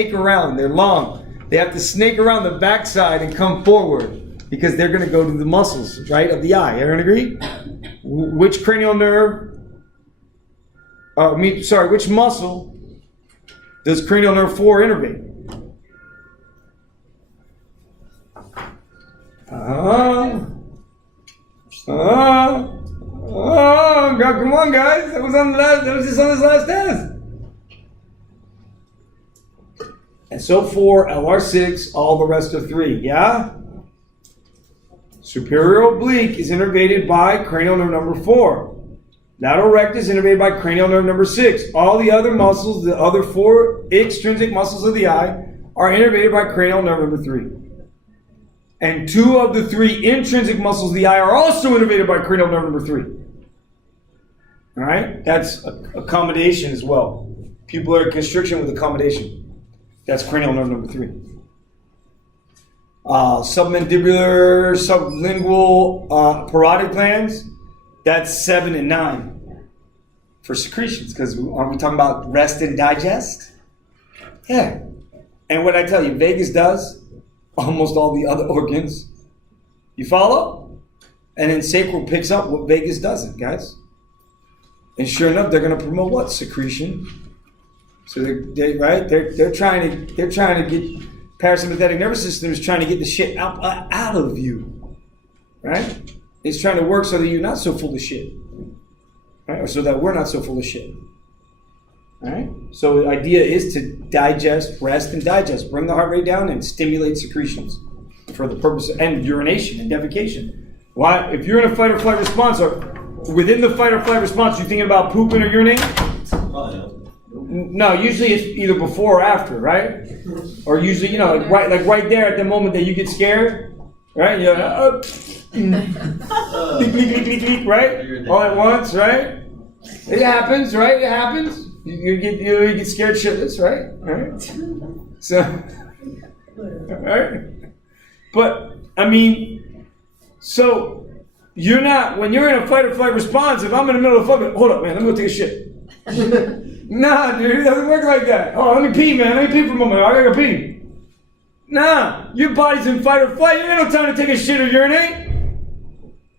snake around. They're long. They have to snake around the backside and come forward because they're going to go to the muscles, right, of the eye. Everyone agree? Which cranial nerve? Which muscle does cranial nerve 4 innervate? Come on, guys. That was just on this last test. And so 4, LR6, all the rest of 3. Yeah? Superior oblique is innervated by cranial nerve number 4. Lateral rectus is innervated by cranial nerve number 6. All the other muscles, the other 4 extrinsic muscles of the eye, are innervated by cranial nerve number 3. And 2 of the 3 intrinsic muscles of the eye are also innervated by cranial nerve number 3. All right? That's accommodation as well. Pupillary constriction with accommodation. That's cranial nerve number 3. Submandibular, sublingual, parotid glands, that's 7 and 9 for secretions, because aren't we talking about rest and digest? Yeah. And what I tell you, vagus does almost all the other organs. You follow? And then sacral picks up what vagus doesn't, guys. And sure enough, they're going to promote what? Secretion. So they're trying to get parasympathetic nervous system is trying to get the shit out of you, right? It's trying to work so that you're not so full of shit, right? Or so that we're not so full of shit, right? So the idea is to digest, rest, and digest. Bring the heart rate down and stimulate secretions for the purpose and urination and defecation. Why? If you're in a fight or flight response, or within the fight or flight response, you're thinking about pooping or urinating. No, usually it's either before or after, right? Or usually, like right there at the moment that you get scared, right? You're right? All at once, right? It happens, right? It happens. You get scared shitless, right? Right? So, right? But I mean, so you're not when you're in a fight or flight response. If I'm in the middle of fucking, hold up, man, let me go take a shit. Nah, dude, it doesn't work like that. Oh, let me pee, man. Let me pee for a moment. I gotta go pee. Nah, your body's in fight or flight. You ain't no time to take a shit or urinate.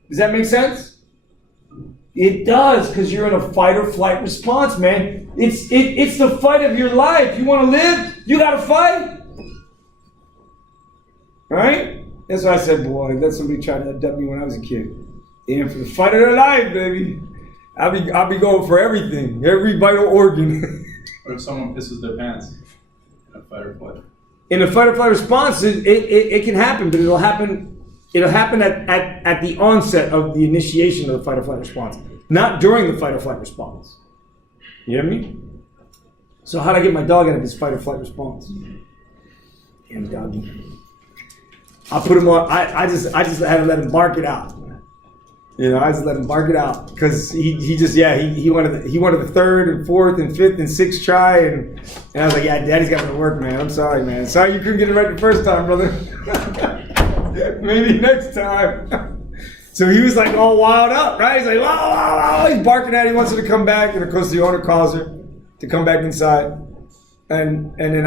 Does that make sense? It does, because you're in a fight or flight response, man. It's the fight of your life. You want to live? You gotta fight. Right? That's why I said, boy, let somebody try to abduct me when I was a kid. Aim for the fight of their life, baby. I'll be going for everything, every vital organ. Or if someone pisses their pants in a fight or flight. In a fight or flight response, it can happen, but it'll happen at the onset of the initiation of the fight or flight response, not during the fight or flight response. You hear me? So how'd I get my dog out of his fight or flight response? Damn doggy. I put him on. I just had to let him bark it out. I just let him bark it out because he wanted the 3rd and 4th and 5th and 6th try, and I was like, yeah, Daddy's got to work, man. I'm sorry, man. Sorry you couldn't get it right the first time, brother. Maybe next time. So he was like all wild up, right? He's like, wow, wow, wow. He's barking at her. He wants her to come back, and of course the owner calls her to come back inside, and then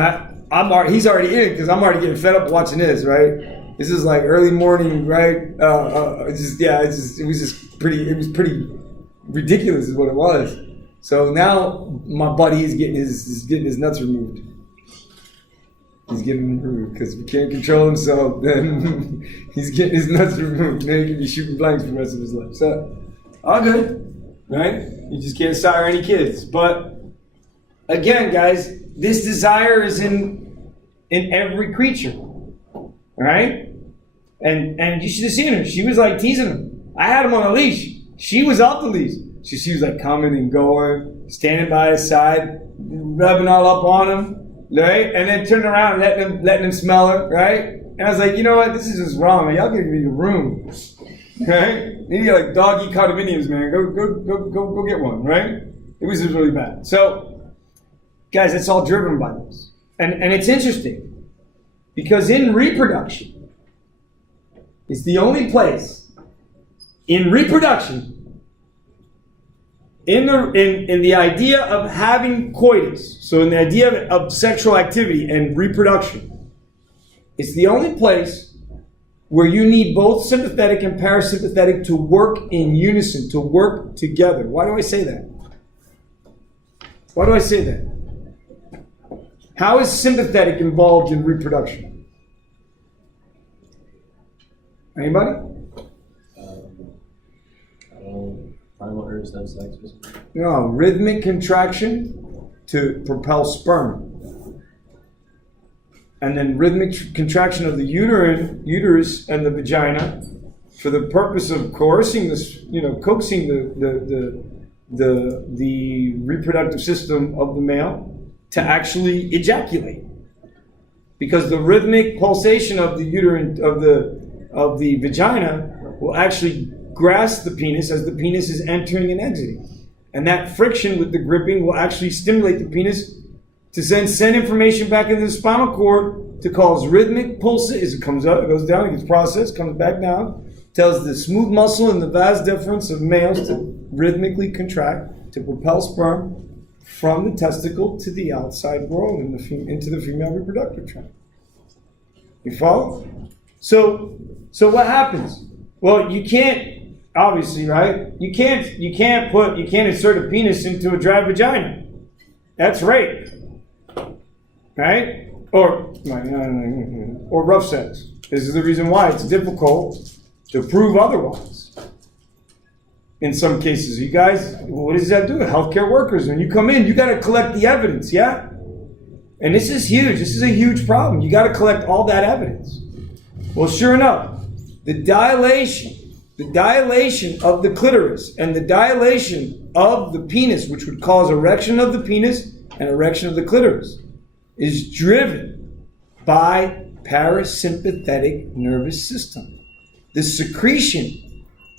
he's already in because I'm already getting fed up watching this, right? This is like early morning, right? It was pretty ridiculous is what it was. So now my buddy is getting his nuts removed. He's getting them removed because if he can't control himself, then he's getting his nuts removed. Then he can be shooting blanks for the rest of his life. So all good, right? You just can't sire any kids. But again, guys, this desire is in every creature. Right? And you should have seen her. She was like teasing him. I had him on a leash. She was off the leash. She was like coming and going, standing by his side, rubbing all up on him, right? And then turning around and letting him smell her, right? And I was like, you know what? This is just wrong, man. Y'all gotta give me a room, right? You get like doggy condominiums, man. Go get one, right? It was just really bad. So, guys, it's all driven by this, and it's interesting. Because in reproduction, it's the only place in reproduction in the idea of having coitus, so in the idea of sexual activity and reproduction, it's the only place where you need both sympathetic and parasympathetic to work in unison, to work together. Why do I say that? Why do I say that? How is sympathetic involved in reproduction? Anybody? Primal urge to have sex. No, rhythmic contraction to propel sperm. And then rhythmic contraction of the uterus and the vagina for the purpose of coercing this, coaxing the reproductive system of the male to actually ejaculate. Because the rhythmic pulsation of the uterine of the vagina will actually grasp the penis as the penis is entering and exiting. And that friction with the gripping will actually stimulate the penis to then send information back into the spinal cord to cause rhythmic pulsation. As it comes up, it goes down, it gets processed, comes back down, tells the smooth muscle and the vas deferens of males to rhythmically contract to propel sperm from the testicle to the outside world into the female reproductive tract. You follow? So what happens? Well, you can't, obviously, right? You can't insert a penis into a dry vagina. That's rape, right? Or rough sex. This is the reason why it's difficult to prove otherwise. In some cases, you guys, what does that do? Healthcare workers, when you come in, you got to collect the evidence, yeah? And this is huge. This is a huge problem. You got to collect all that evidence. Well, sure enough, the dilation of the clitoris and the dilation of the penis, which would cause erection of the penis and erection of the clitoris, is driven by parasympathetic nervous system. The secretion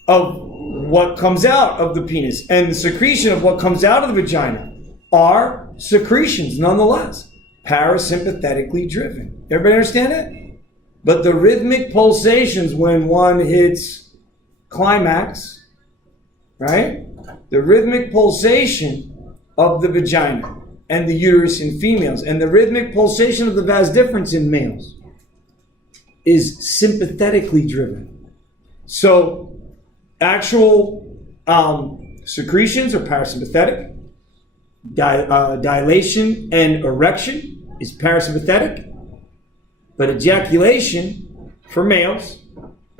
of what comes out of the penis and the secretion of what comes out of the vagina are secretions nonetheless, parasympathetically driven. Everybody understand that? But the rhythmic pulsations when one hits climax, right? The rhythmic pulsation of the vagina and the uterus in females and the rhythmic pulsation of the vas deferens in males is sympathetically driven. So actual secretions are parasympathetic. Dilation and erection is parasympathetic. But ejaculation for males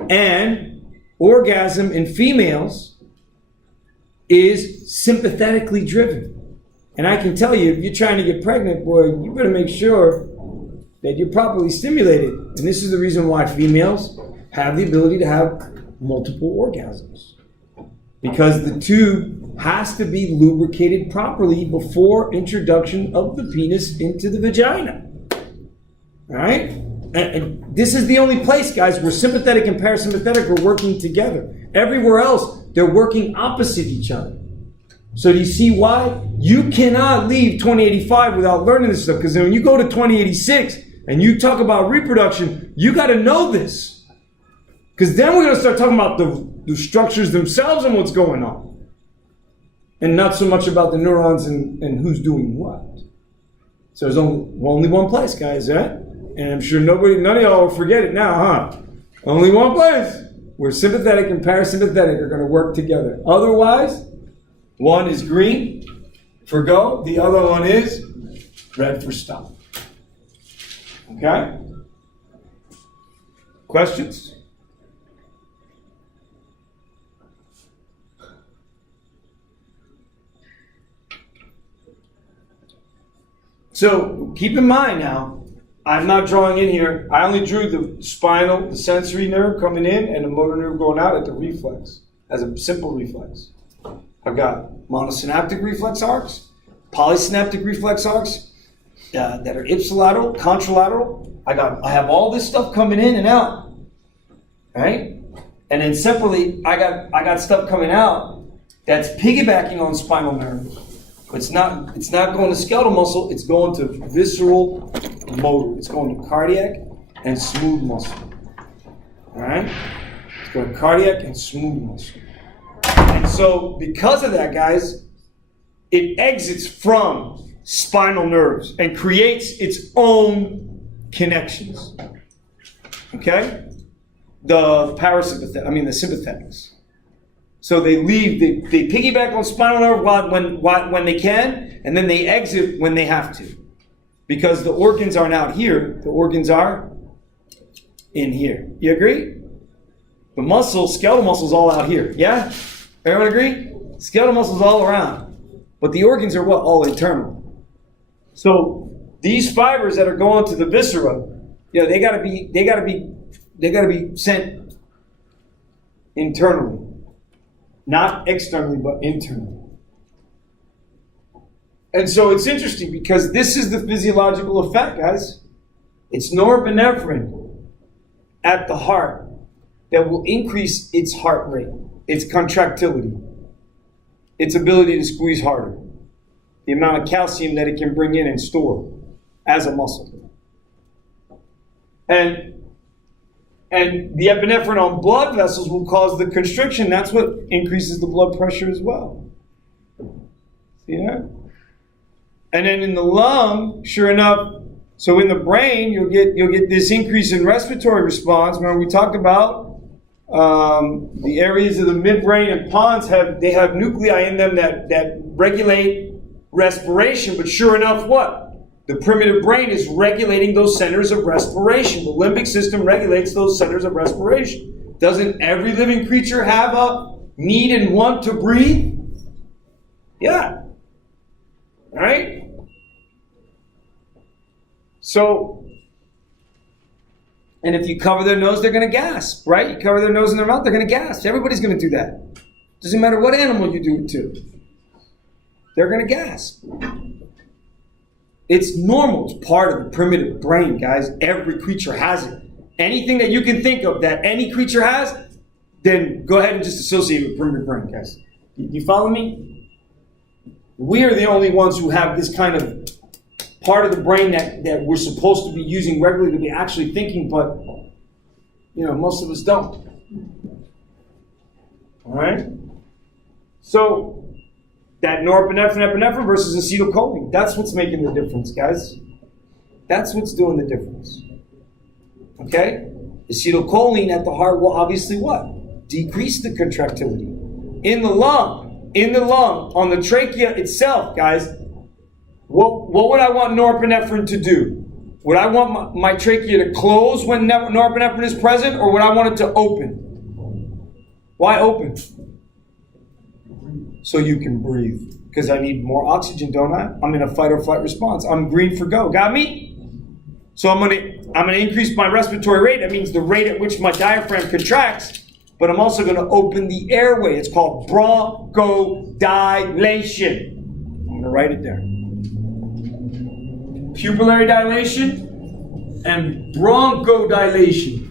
and orgasm in females is sympathetically driven. And I can tell you, if you're trying to get pregnant, boy, you better make sure that you're properly stimulated. And this is the reason why females have the ability to have multiple orgasms. Because the tube has to be lubricated properly before introduction of the penis into the vagina. All right? And this is the only place, guys, where sympathetic and parasympathetic are working together. Everywhere else, they're working opposite each other. So do you see why? You cannot leave 2085 without learning this stuff. Because when you go to 2086 and you talk about reproduction, you got to know this. Because then we're going to start talking about the structures themselves and what's going on. And not so much about the neurons and who's doing what. So there's only one place, guys, right? And I'm sure none of y'all will forget it now, huh? Only one place where sympathetic and parasympathetic are going to work together. Otherwise, one is green for go, the other one is red for stop. Okay? Questions? So keep in mind now, I'm not drawing in here. I only drew the spinal, the sensory nerve coming in and the motor nerve going out at the reflex as a simple reflex. I've got monosynaptic reflex arcs, polysynaptic reflex arcs that are ipsilateral, contralateral. I have all this stuff coming in and out, right? And then separately, I got stuff coming out that's piggybacking on spinal nerves. It's not going to skeletal muscle, it's going to visceral motor. It's going to cardiac and smooth muscle. Alright? It's going to cardiac and smooth muscle. And so because of that, guys, it exits from spinal nerves and creates its own connections. Okay? The sympathetics. So they piggyback on spinal nerve when they can, and then they exit when they have to. Because the organs aren't out here, the organs are in here. You agree? The skeletal muscle's all out here. Yeah? Everyone agree? Skeletal muscle's all around. But the organs are what? All internal. So these fibers that are going to the viscera, they gotta be sent internally. Not externally, but internally. And so it's interesting because this is the physiological effect, guys. It's norepinephrine at the heart that will increase its heart rate, its contractility, its ability to squeeze harder, the amount of calcium that it can bring in and store as a muscle. And the epinephrine on blood vessels will cause the constriction. That's what increases the blood pressure as well. See that? And then in the lung, sure enough, so in the brain, you'll get this increase in respiratory response. Remember we talked about the areas of the midbrain and pons have nuclei in them that regulate respiration. But sure enough, what? The primitive brain is regulating those centers of respiration. The limbic system regulates those centers of respiration. Doesn't every living creature have a need and want to breathe? Yeah. All right? So, and if you cover their nose, they're going to gasp, right? You cover their nose and their mouth, they're going to gasp. Everybody's going to do that. Doesn't matter what animal you do it to. They're going to gasp. It's normal. It's part of the primitive brain, guys. Every creature has it. Anything that you can think of that any creature has, then go ahead and just associate it with primitive brain, guys. You follow me? We are the only ones who have this kind of part of the brain that we're supposed to be using regularly to be actually thinking, but most of us don't. All right? So that norepinephrine, epinephrine versus acetylcholine, that's what's making the difference, guys. That's what's doing the difference. Okay? Acetylcholine at the heart will obviously what? Decrease the contractility. In the lung, on the trachea itself, guys, what would I want norepinephrine to do? Would I want my trachea to close when norepinephrine is present, or would I want it to open? Why open? So you can breathe. Because I need more oxygen, don't I? I'm in a fight or flight response. I'm green for go. Got me? So I'm gonna increase my respiratory rate. That means the rate at which my diaphragm contracts, but I'm also gonna open the airway. It's called bronchodilation. I'm gonna write it there. Pupillary dilation and bronchodilation.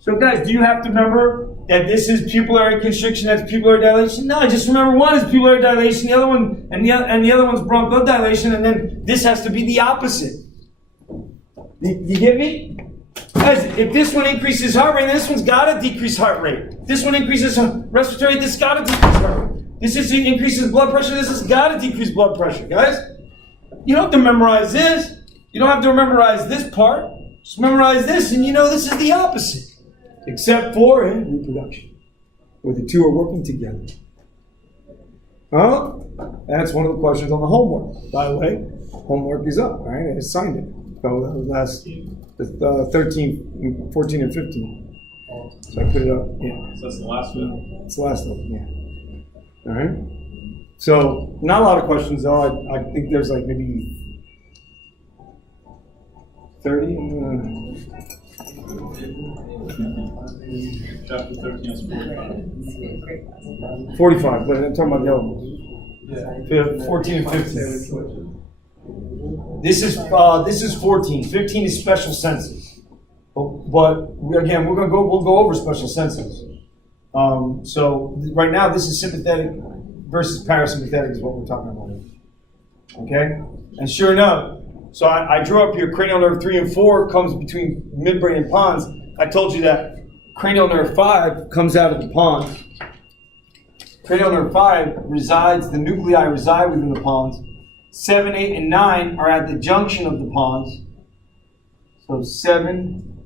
So guys, do you have to remember that this is pupillary constriction, that's pupillary dilation? No, just remember one is pupillary dilation, the other one, and the other one's bronchodilation, and then this has to be the opposite. You get me? Guys, if this one increases heart rate, this one's got to decrease heart rate. This one increases respiratory, this has got to decrease heart rate. This increases blood pressure, this has got to decrease blood pressure, guys. You don't have to memorize this. You don't have to memorize this part. Just memorize this, and this is the opposite. Except for in reproduction, where the two are working together. Huh? That's one of the questions on the homework. By the way, homework is up, right? I assigned it. So that was last 13, 14, and 15. So I put it up. Yeah. So that's the last one? It's the last one, yeah. All right? So, not a lot of questions, though. I think there's like maybe 30. Chapter 13 is 45. 45, but I'm talking about the other ones. Yeah. 14 and 15. This is 14. 15 is special senses. But we'll go over special senses. So right now, this is sympathetic versus parasympathetic is what we're talking about. Okay? And sure enough, so I drew up here cranial nerve 3 and 4 comes between midbrain and pons. I told you that cranial nerve 5 comes out of the pons. Cranial nerve 5 resides, the nuclei reside within the pons. 7, 8, and 9 are at the junction of the pons. So 7,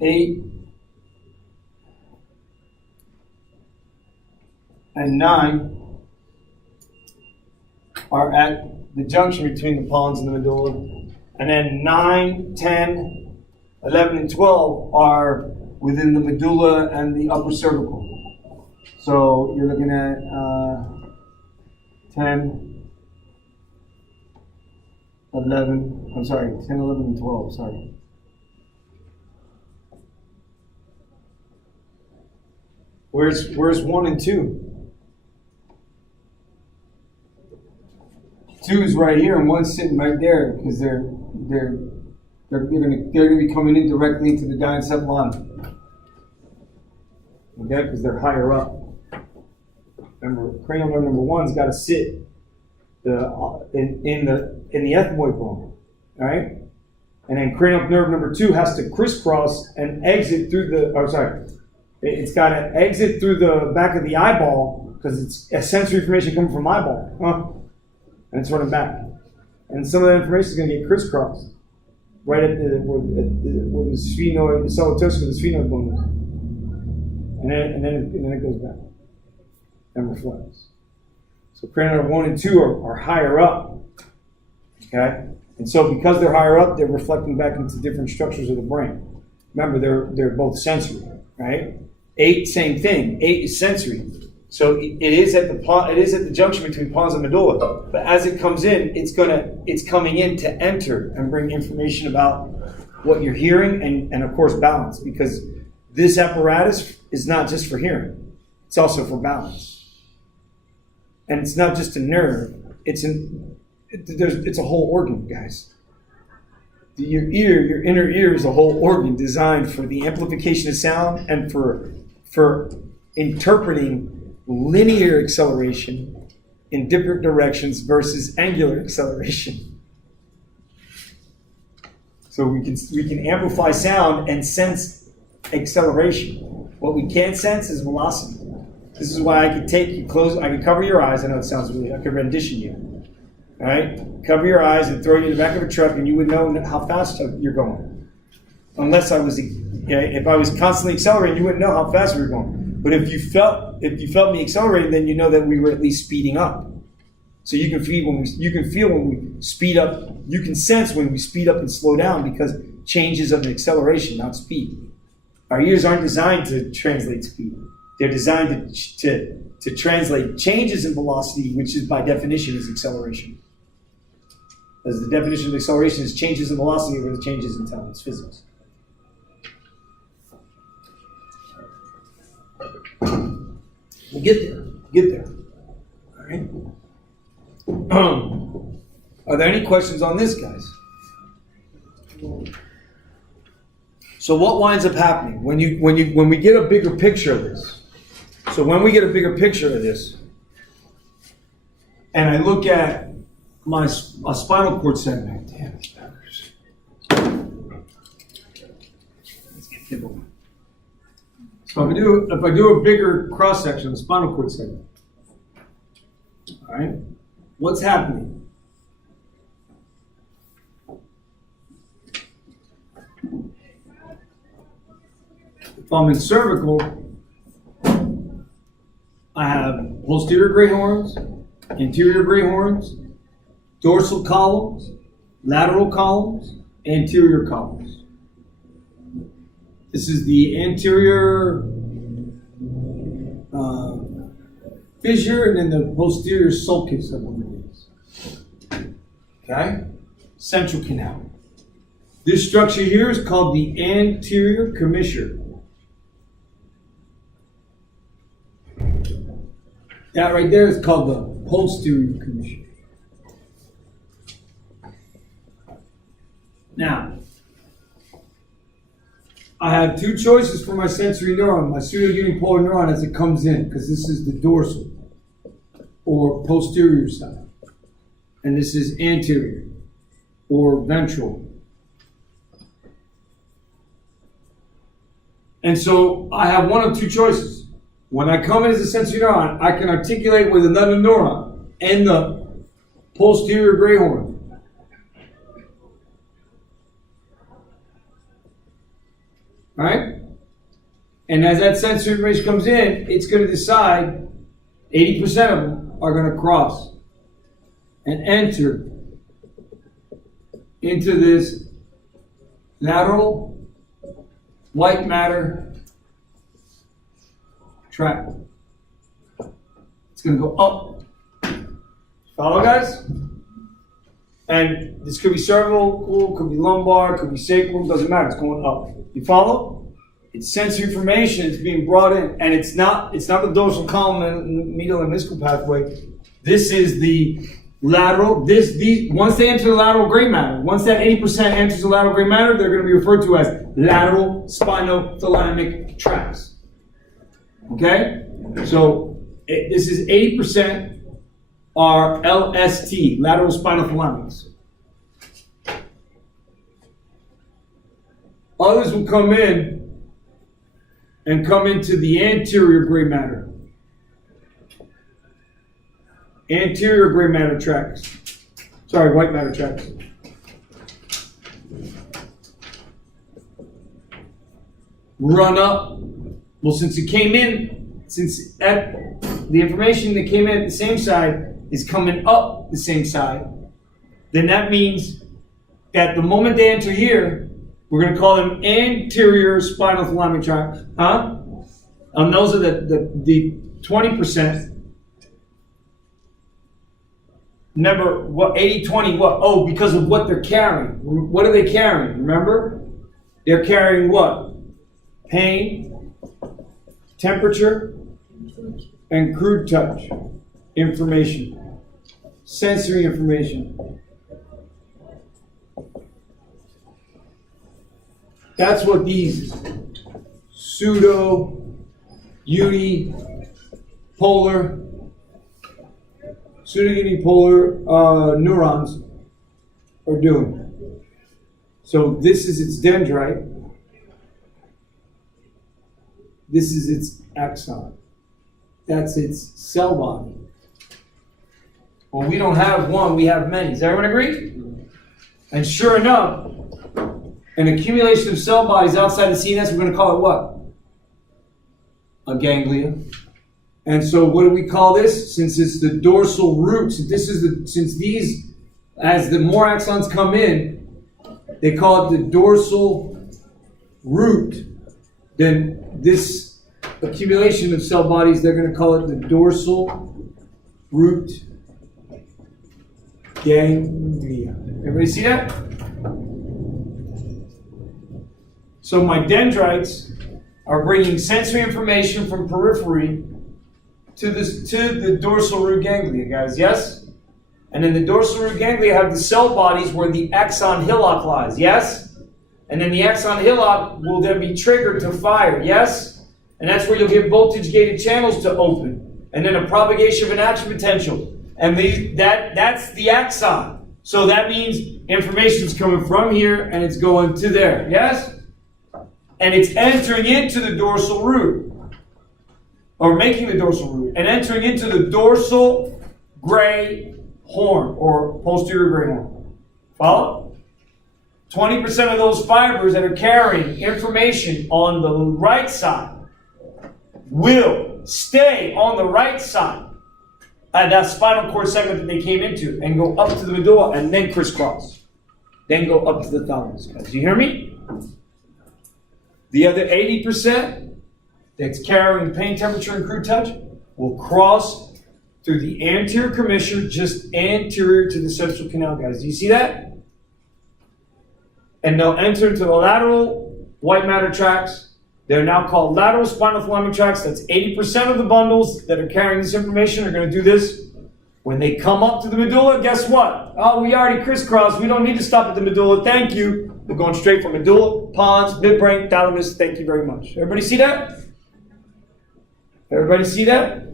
8, and 9 are at the junction between the pons and the medulla. And then 9, 10, 11, and 12 are within the medulla and the upper cervical. So you're looking at 10, 11, I'm sorry, 10, 11, and 12, sorry. Where's 1 and 2? 2 is right here and 1's sitting right there because they're gonna be coming in directly into the diencephalon. Okay, because they're higher up. Remember, cranial nerve number 1's got to sit in the ethmoid bone, right? And then cranial nerve number 2 has to crisscross and exit through it's got to exit through the back of the eyeball because it's a sensory information coming from eyeball, and it's running back. And some of that information is going to get crisscrossed right at where the sphenoid, the solitosum of the sphenoid bone is, and then it goes back and reflects. So cranial nerve 1 and 2 are higher up, okay? And so because they're higher up, they're reflecting back into different structures of the brain. Remember, they're both sensory, right? 8, same thing. 8 is sensory. So it is at the junction between pons and medulla. But as it comes in, it's coming in to enter and bring information about what you're hearing and of course balance, because this apparatus is not just for hearing, it's also for balance. And it's not just a nerve, it's a whole organ, guys. Your inner ear is a whole organ designed for the amplification of sound and for interpreting linear acceleration in different directions versus angular acceleration. So we can amplify sound and sense acceleration. What we can't sense is velocity. This is why I could I could cover your eyes. I know it sounds weird. I could rendition you. All right? Cover your eyes and throw you in the back of a truck and you would know how fast you're going. Unless if I was constantly accelerating, you wouldn't know how fast we were going. But if you felt me accelerating, then you know that we were at least speeding up. So you can feel when we speed up. You can sense when we speed up and slow down because changes of an acceleration, not speed. Our ears aren't designed to translate speed. They're designed to translate changes in velocity, which is by definition is acceleration. As the definition of acceleration is changes in velocity over the changes in time. It's physics. We'll get there. All right. Are there any questions on this, guys? So what winds up happening when we get a bigger picture of this? So when we get a bigger picture of this, and I look at my spinal cord segment, damn, these backers. Let's get the one. So if I do a bigger cross section of the spinal cord segment, all right, what's happening? If I'm in cervical, I have posterior gray horns, anterior gray horns, dorsal columns, lateral columns, anterior columns. This is the anterior fissure and then the posterior sulcus, I believe it is. Okay? Central canal. This structure here is called the anterior commissure. That right there is called the posterior commissure. Now, I have two choices for my sensory neuron, my pseudo-unipolar neuron as it comes in, because this is the dorsal or posterior side, and this is anterior or ventral. And so I have one of two choices. When I come in as a sensory neuron, I can articulate with another neuron and the posterior gray horn. Right? And as that sensory information comes in, it's going to decide 80% of them are going to cross and enter into this lateral white matter tract. It's going to go up. Follow, guys? And this could be cervical, could be lumbar, could be sacral, doesn't matter. It's going up. You follow? It's sensory information. It's being brought in, and it's not the dorsal column and medial and meniscal pathway. This is the lateral. Once they enter the lateral gray matter, once that 80% enters the lateral gray matter, they're going to be referred to as lateral spinothalamic tracts. Okay, so this is 80% are LST, lateral spinothalamics. Others will come in and come into the anterior gray matter. Anterior gray matter tracts. Sorry, white matter tracts. Run up. Well, since it came in, the information that came in at the same side is coming up the same side, then that means that the moment they enter here, we're going to call them anterior spinothalamic tract. Huh? And those are the 20%. Remember, what 80-20, what? Oh, because of what they're carrying. What are they carrying? Remember? They're carrying what? Pain, temperature, and crude touch information. Sensory information. That's what these pseudo unipolar neurons are doing. So this is its dendrite. This is its axon. That's its cell body. Well, we don't have one, we have many. Does everyone agree? And sure enough, an accumulation of cell bodies outside the CNS, we're going to call it what? A ganglia. And so what do we call this? Since it's the dorsal root, as the more axons come in, they call it the dorsal root. Then this accumulation of cell bodies, they're going to call it the dorsal root ganglia. Everybody see that? So my dendrites are bringing sensory information from periphery to the dorsal root ganglia, guys, yes? And then the dorsal root ganglia have the cell bodies where the axon hillock lies, yes? And then the axon hillock will then be triggered to fire, yes? And that's where you'll get voltage-gated channels to open. And then a propagation of an action potential. And that's the axon. So that means information's coming from here and it's going to there, yes? And it's entering into the dorsal root. Or making the dorsal root. And entering into the dorsal gray horn, or posterior gray horn. Follow? 20% of those fibers that are carrying information on the right side will stay on the right side at that spinal cord segment that they came into and go up to the medulla and then crisscross. Then go up to the thalamus. Guys, you hear me? The other 80% that's carrying pain, temperature, and crude touch will cross through the anterior commissure, just anterior to the central canal, guys. Do you see that? And they'll enter into the lateral white matter tracts. They're now called lateral spinothalamic tracts. That's 80% of the bundles that are carrying this information are going to do this. When they come up to the medulla, guess what? Oh, we already crisscrossed. We don't need to stop at the medulla. Thank you. We're going straight from medulla, pons, midbrain, thalamus. Thank you very much. Everybody see that? Everybody see that?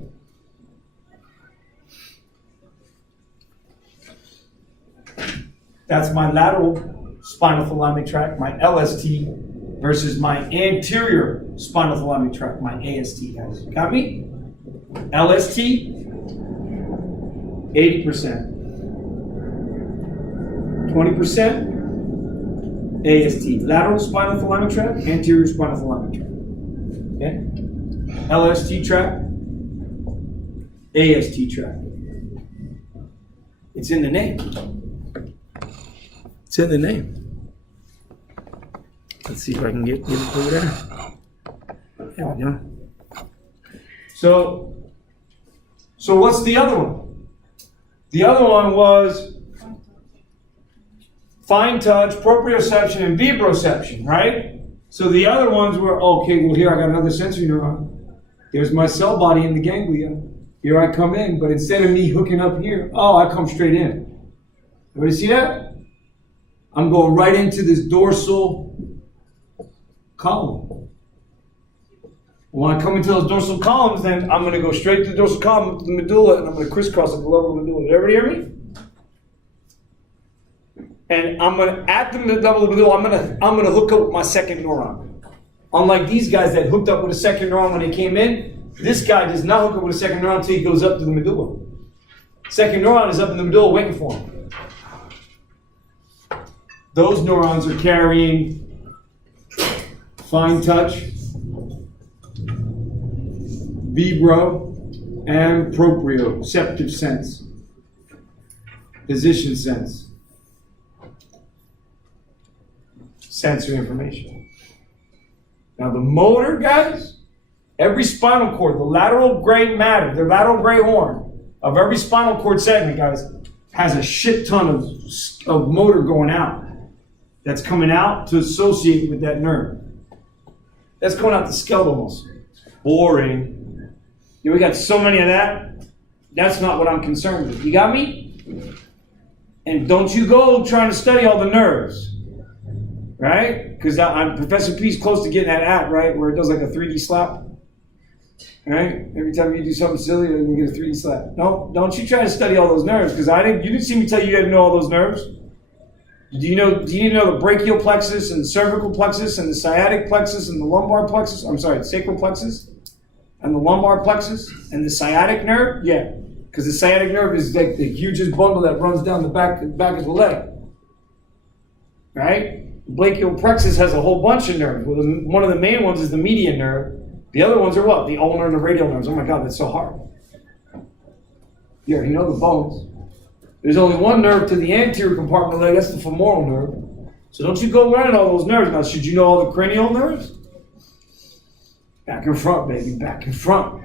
That's my lateral spinothalamic tract, my LST, versus my anterior spinothalamic tract, my AST, guys. Got me? LST, 80%. 20% AST, lateral spinothalamic tract, anterior spinothalamic tract. Okay? LST tract, AST tract. It's in the name. It's in the name. Let's see if I can get it over there. There we go. So what's the other one? The other one was fine touch, proprioception, and vibroception, right? So the other ones were, okay, well here I got another sensory neuron. There's my cell body in the ganglia. Here I come in, but instead of me hooking up here, I come straight in. Everybody see that? I'm going right into this dorsal column. When I come into those dorsal columns, then I'm going to go straight to the dorsal column, to the medulla, and I'm going to crisscross at the level of the medulla. Did everybody hear me? And I'm going to, at the level of the medulla, I'm going to hook up with my second neuron. Unlike these guys that hooked up with a second neuron when they came in, this guy does not hook up with a second neuron until he goes up to the medulla. Second neuron is up in the medulla waiting for him. Those neurons are carrying fine touch, vibro, and proprioceptive sense, position sense, sensory information. Now the motor, guys, every spinal cord, the lateral gray matter, the lateral gray horn of every spinal cord segment, guys, has a shit ton of motor going out. That's coming out to associate with that nerve. That's going out the skeletal muscle. Boring. We got so many of that. That's not what I'm concerned with. You got me? And don't you go trying to study all the nerves. Right? Because Professor P's close to getting that app, right? Where it does like a 3D slap. Right? Every time you do something silly, you get a 3D slap. No, don't you try to study all those nerves, because you didn't see me tell you had to know all those nerves. Do you know the brachial plexus and the cervical plexus and the sciatic plexus and the lumbar plexus? I'm sorry, the sacral plexus and the lumbar plexus and the sciatic nerve? Yeah, because the sciatic nerve is like the hugest bundle that runs down the back of the leg. Right? The brachial plexus has a whole bunch of nerves. Well, one of the main ones is the median nerve. The other ones are what? The ulnar and the radial nerves. Oh my God, that's so hard. You already know the bones. There's only one nerve to the anterior compartment of the leg, that's the femoral nerve. So don't you go learning all those nerves. Now, should you know all the cranial nerves? Back and front, baby, back and front.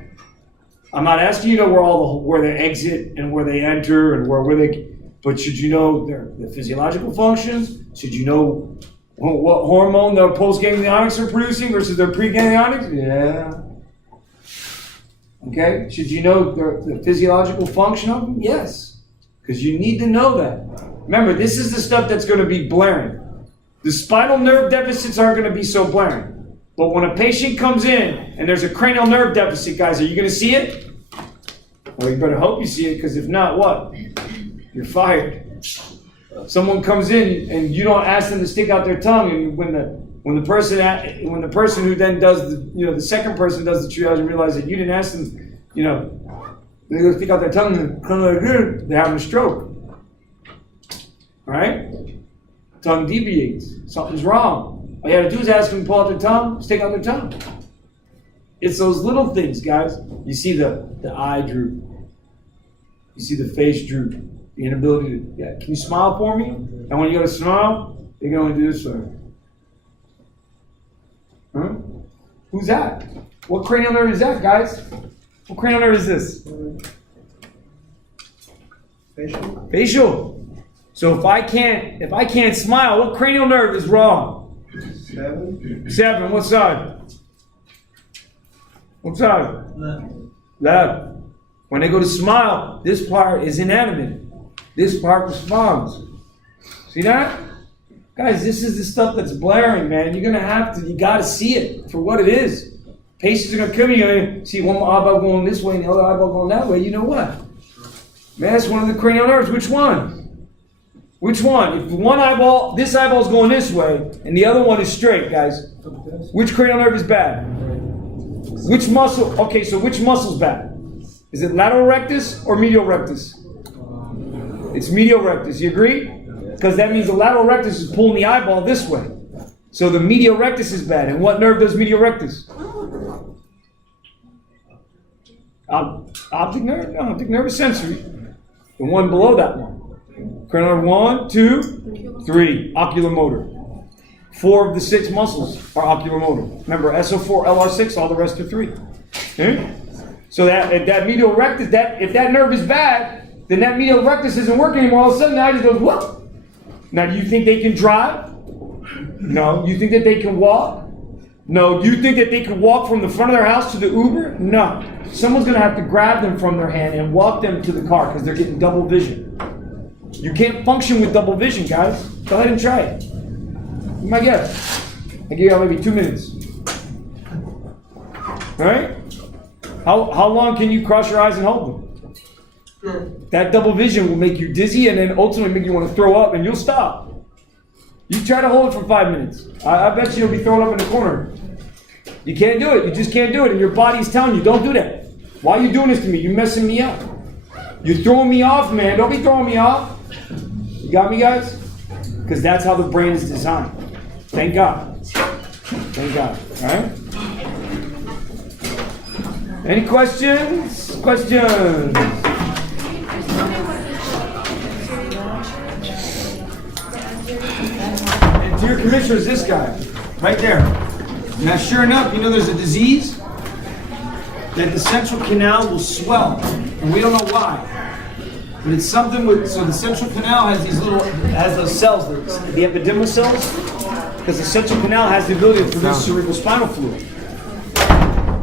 I'm not asking you to know where they exit and where they enter and where they, but should you know their physiological functions? Should you know what hormone their postganglionics are producing versus their preganglionics? Yeah. Okay, should you know the physiological function of them? Yes. Because you need to know that. Remember, this is the stuff that's going to be blaring. The spinal nerve deficits aren't going to be so blaring. But when a patient comes in and there's a cranial nerve deficit, guys, are you going to see it? Well, you better hope you see it, because if not, what? You're fired. Someone comes in and you don't ask them to stick out their tongue, and when the person who then does the second person does the triage and realizes that you didn't ask them, they go stick out their tongue and kind of like, they're having a stroke. Right? Tongue deviates. Something's wrong. All you have to do is ask them to pull out their tongue, stick out their tongue. It's those little things, guys. You see the eye droop. You see the face droop. The inability to, can you smile for me? And when you go to smile, you can only do this for huh? Who's that? What cranial nerve is that, guys? What cranial nerve is this? Facial. So if I can't smile, what cranial nerve is wrong? 7. What side? What side? Left. When they go to smile, this part is inanimate. This part responds. See that? Guys, this is the stuff that's blaring, man. You gotta see it for what it is. Patients are going to come here and see one eyeball going this way and the other eyeball going that way. You know what? Man, that's one of the cranial nerves. Which one? Which one? If one eyeball, this eyeball's going this way, and the other one is straight, guys. Which cranial nerve is bad? Which muscle? Okay, so which muscle's bad? Is it lateral rectus or medial rectus? It's medial rectus. You agree? Because that means the lateral rectus is pulling the eyeball this way. So the medial rectus is bad. And what nerve does medial rectus? Optic nerve? No, optic nerve is sensory. The one below that one. Cranial nerve 1, 2, 3. Ocular motor. 4 of the 6 muscles are ocular motor. Remember, SO4, LR6, all the rest are 3. Okay? So that medial rectus, if that nerve is bad, then that medial rectus isn't working anymore. All of a sudden, the eye just goes, whoop. Now, do you think they can drive? No. You think that they can walk? No. Do you think that they could walk from the front of their house to the Uber? No. Someone's going to have to grab them from their hand and walk them to the car because they're getting double vision. You can't function with double vision, guys. Go ahead and try it. You might get it. I give you maybe 2 minutes. All right? How long can you cross your eyes and hold them? That double vision will make you dizzy and then ultimately make you want to throw up and you'll stop. You try to hold it for 5 minutes. I bet you'll be throwing up in the corner. You can't do it. You just can't do it. And your body's telling you, don't do that. Why are you doing this to me? You're messing me up. You're throwing me off, man. Don't be throwing me off. You got me, guys? Because that's how the brain is designed. Thank God. Thank God. All right? Any questions? Questions? Anterior commissure is this guy, right there. Now, sure enough, you know there's a disease that the central canal will swell, and we don't know why. But it's something with, so the central canal has those cells, the epidermal cells, because the central canal has the ability to produce cerebral spinal fluid.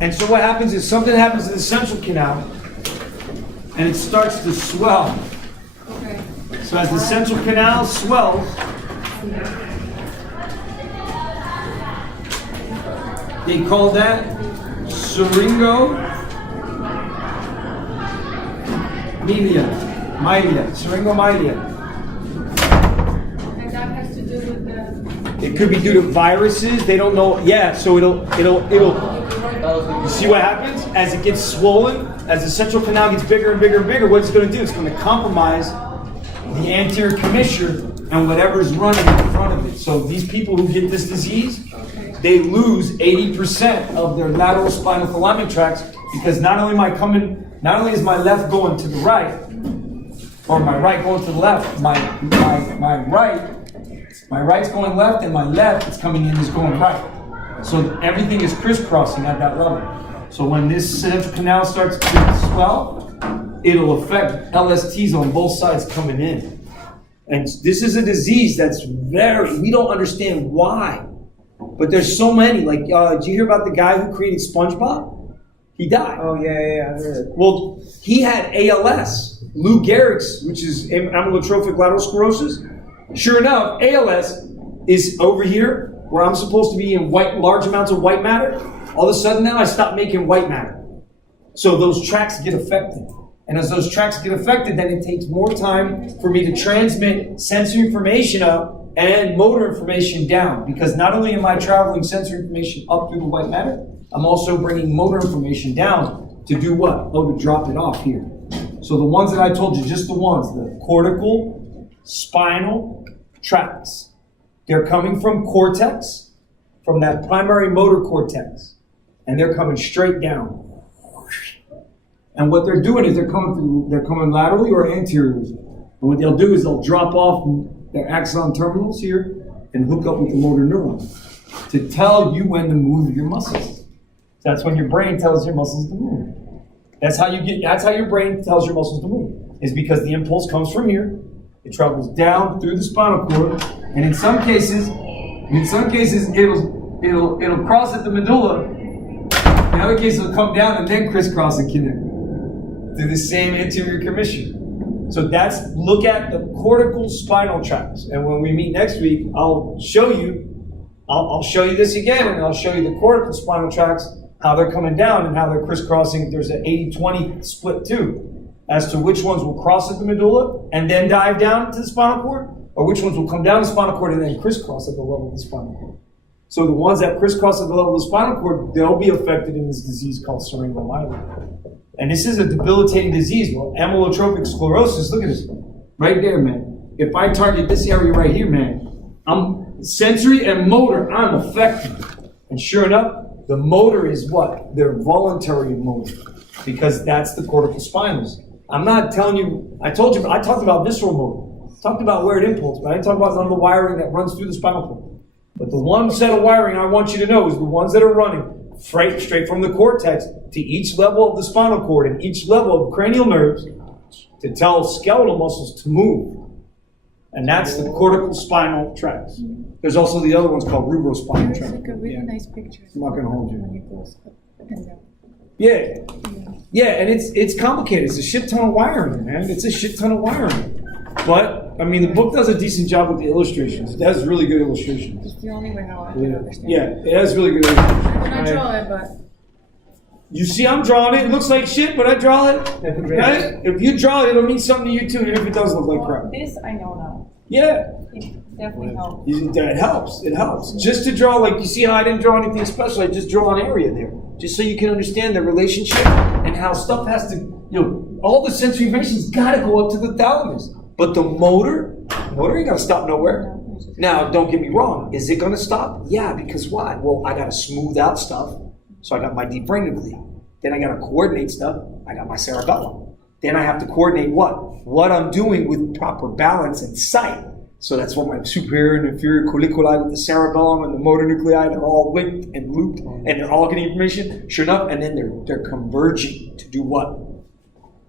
And so what happens is something happens to the central canal, and it starts to swell. Okay. So as the central canal swells, they call that syringomyelia. And that has to do with the... It could be due to viruses. They don't know. Yeah, so it'll. You see what happens? As it gets swollen, as the central canal gets bigger and bigger and bigger, what it's going to do? It's going to compromise the anterior commissure and whatever's running in front of it. So these people who get this disease, they lose 80% of their lateral spinal alignment tracts because not only is my left going to the right, or my right going to the left, my right's going left and my left is coming in is going right. So everything is crisscrossing at that level. So when this central canal starts to swell, it'll affect LSTs on both sides coming in. And this is a disease that's we don't understand why. But there's so many. Like, did you hear about the guy who created SpongeBob? He died. Oh, yeah, I heard it. Well, he had ALS, Lou Gehrig's, which is amyotrophic lateral sclerosis. Sure enough, ALS is over here, where I'm supposed to be in large amounts of white matter. All of a sudden now, I stop making white matter. So those tracts get affected. And as those tracts get affected, then it takes more time for me to transmit sensory information up and motor information down. Because not only am I traveling sensory information up through the white matter, I'm also bringing motor information down to do what? Oh, to drop it off here. So the ones that I told you, just the ones, the cortical, spinal tracts. They're coming from cortex, from that primary motor cortex, and they're coming straight down. And what they're doing is they're coming laterally or anteriorly. And what they'll do is they'll drop off their axon terminals here and hook up with the motor neuron to tell you when to move your muscles. That's when your brain tells your muscles to move. That's how your brain tells your muscles to move. Is because the impulse comes from here, it travels down through the spinal cord, and in some cases it'll cross at the medulla. In other cases, it'll come down and then crisscross and connect to the same anterior commissure. So look at the cortical spinal tracts. And when we meet next week, I'll show you this again, and I'll show you the cortical spinal tracts, how they're coming down and how they're crisscrossing. There's an 80-20 split too, as to which ones will cross at the medulla and then dive down to the spinal cord, are which ones will come down the spinal cord and then crisscross at the level of the spinal cord. So the ones that crisscross at the level of the spinal cord, they'll be affected in this disease called cerebral myelin. And this is a debilitating disease. Well, amyotrophic sclerosis, look at this. Right there, man. If I target this area right here, man, I'm sensory and motor, I'm affected. And sure enough, the motor is what? They're voluntary motor. Because that's the cortical spinals. I'm not telling you, I told you, I talked about visceral motor. Talked about where it impulse, but I didn't talk about none of the wiring that runs through the spinal cord. But the one set of wiring I want you to know is the ones that are running straight from the cortex to each level of the spinal cord and each level of cranial nerves to tell skeletal muscles to move. And that's the cortical spinal tracts. There's also the other ones called rubrospinal There's tracts. like a really nice picture. I'm not going to hold you. When it goes up and down. Yeah. Yeah, and it's complicated. It's a shit ton of wiring, man. It's a shit ton of wiring. But, I mean, the book does a decent job with the illustrations. It has really good illustrations. It's the only way how I can understand. Yeah, it has really good illustrations. When I draw it, but You see, I'm drawing it. It looks like shit, but I draw it. Right? If you draw it, it'll mean something to you too, even if it does look like crap. this I know now. Yeah. It definitely helps. It helps. It helps. Just to draw, like, you see how I didn't draw anything special. I just draw an area there. Just so you can understand the relationship and how stuff has to, all the sensory information's got to go up to the thalamus. But the motor ain't going to stop nowhere. Now, don't get me wrong. Is it going to stop? Yeah, because why? Well, I got to smooth out stuff. So I got my deep brain nuclei. Then I got to coordinate stuff. I got my cerebellum. Then I have to coordinate what? What I'm doing with proper balance and sight. So that's what my superior and inferior colliculi with the cerebellum and the motor nuclei, they're all linked and looped, and they're all getting information. Sure enough, and then they're converging to do what?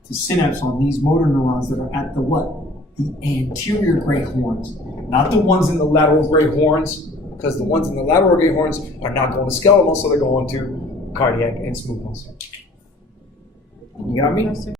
To synapse on these motor neurons that are at the what? The anterior gray horns. Not the ones in the lateral gray horns, because the ones in the lateral gray horns are not going to skeletal muscle, they're going to cardiac and smooth muscle. You got me?